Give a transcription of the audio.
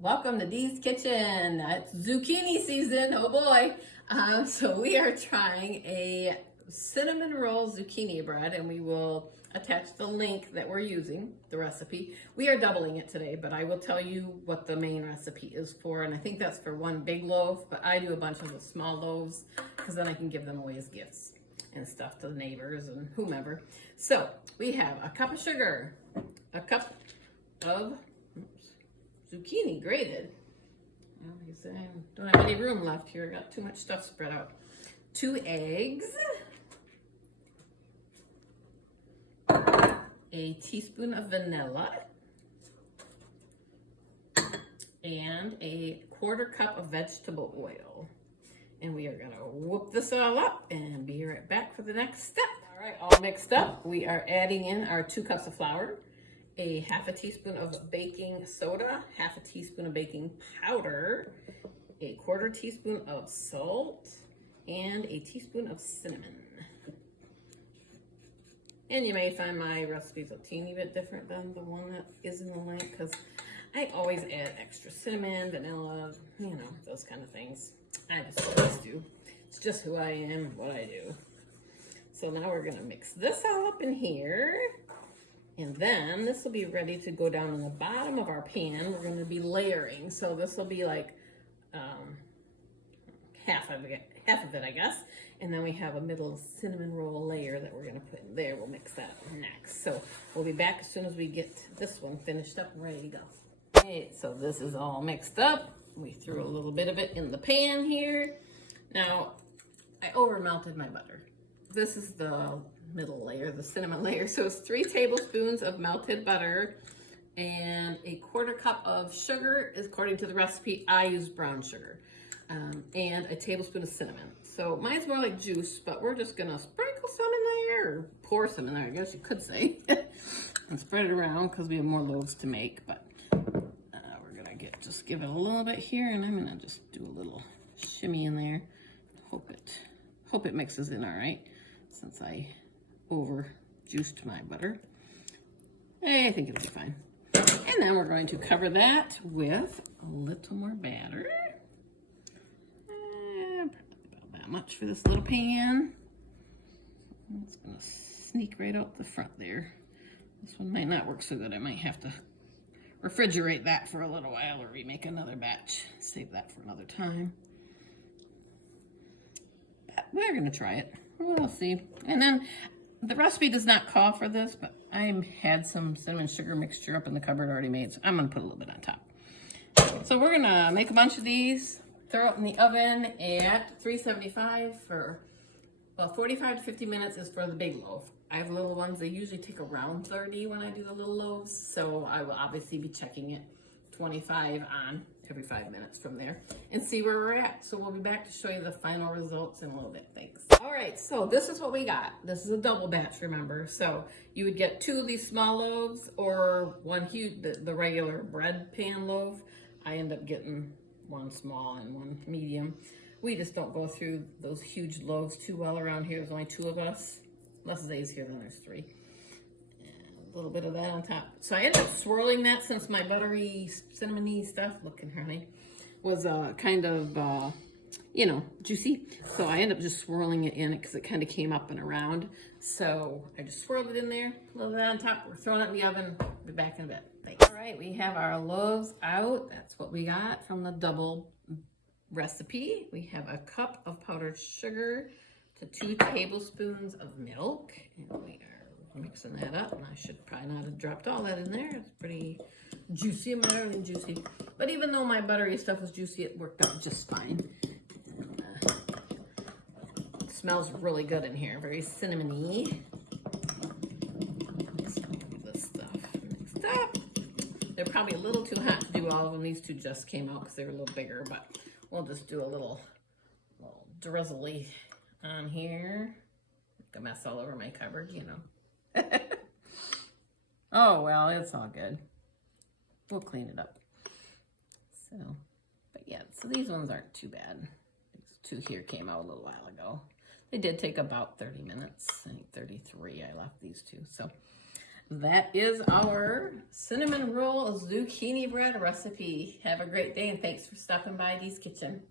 Welcome to Dee's Kitchen. It's zucchini season, oh boy. So we are trying a cinnamon roll zucchini bread, and we will attach the link that we're using, the recipe. We are doubling it today, but I will tell you what the main recipe is for, and I think that's for one big loaf, but I do a bunch of the small loaves because then I can give them away as gifts and stuff to the neighbors and whomever. So we have a cup of sugar, a cup of zucchini grated. Like I said, I don't have any room left here. I got too much stuff spread out. 2 eggs, a teaspoon of vanilla, and a 1/4 cup of vegetable oil. And we are gonna whoop this all up and be right back for the next step. All right, all mixed up. We are adding in our 2 cups of flour, a 1/2 teaspoon of baking soda, 1/2 teaspoon of baking powder, a 1/4 teaspoon of salt, and a teaspoon of cinnamon. And you may find my recipes a teeny bit different than the one that is in the link, because I always add extra cinnamon, vanilla, you know, those kind of things. I just always do. It's just who I am and what I do. So now we're gonna mix this all up in here. And then this will be ready to go down in the bottom of our pan. We're going to be layering. So this will be like half of it, I guess. And then we have a middle cinnamon roll layer that we're going to put in there. We'll mix that next. So we'll be back as soon as we get this one finished up and ready to go. Okay, so this is all mixed up. We threw a little bit of it in the pan here. Now, I over melted my butter. This is the middle layer, the cinnamon layer. So it's 3 tablespoons of melted butter and a 1/4 cup of sugar. According to the recipe, I use brown sugar, and a tablespoon of cinnamon. So mine's more like juice, but we're just gonna sprinkle some in there, or pour some in there, I guess you could say, and spread it around because we have more loaves to make. But we're gonna just give it a little bit here, and I'm gonna just do a little shimmy in there. Hope it mixes in all right, since I over juiced my butter. I think it'll be fine. And then we're going to cover that with a little more batter. Probably about that much for this little pan. It's gonna sneak right out the front there. This one might not work so good. I might have to refrigerate that for a little while or remake another batch. Save that for another time. We're gonna try it. We'll see. And then the recipe does not call for this, but I had some cinnamon sugar mixture up in the cupboard already made, so I'm gonna put a little bit on top. So we're gonna make a bunch of these, throw it in the oven at 375 for, well, 45 to 50 minutes is for the big loaf. I have little ones, they usually take around 30 when I do the little loaves, so I will obviously be checking it 25 on every 5 minutes from there and see where we're at. So we'll be back to show you the final results in a little bit. Thanks. All right, so this is what we got. This is a double batch, remember. So you would get 2 of these small loaves or one huge, the regular bread pan loaf. I end up getting 1 small and 1 medium. We just don't go through those huge loaves too well around here. There's only 2 of us. Less Zay's here than there's 3. A little bit of that on top. So I ended up swirling that since my buttery, cinnamony stuff, looking honey, was kind of, you know, juicy. So I ended up just swirling it in because it kind of came up and around. So I just swirled it in there, a little bit on top. We're throwing it in the oven. Be back in a bit. Thanks. All right, we have our loaves out. That's what we got from the double recipe. We have a cup of powdered sugar to 2 tablespoons of milk, and we are mixing that up. And I should probably not have dropped all that in there. It's pretty juicy, moderately juicy. But even though my buttery stuff was juicy, it worked out just fine. And, it smells really good in here, very cinnamony. Let's get this stuff mixed up. They're probably a little too hot to do all of them. These 2 just came out because they were a little bigger, but we'll just do a little drizzly on here. Make a mess all over my cupboard, you know. Oh, well, it's all good. We'll clean it up. So, but yeah, so these ones aren't too bad. These 2 here came out a little while ago. They did take about 30 minutes. I think 33 I left these 2. So that is our cinnamon roll zucchini bread recipe. Have a great day and thanks for stopping by Dee's Kitchen.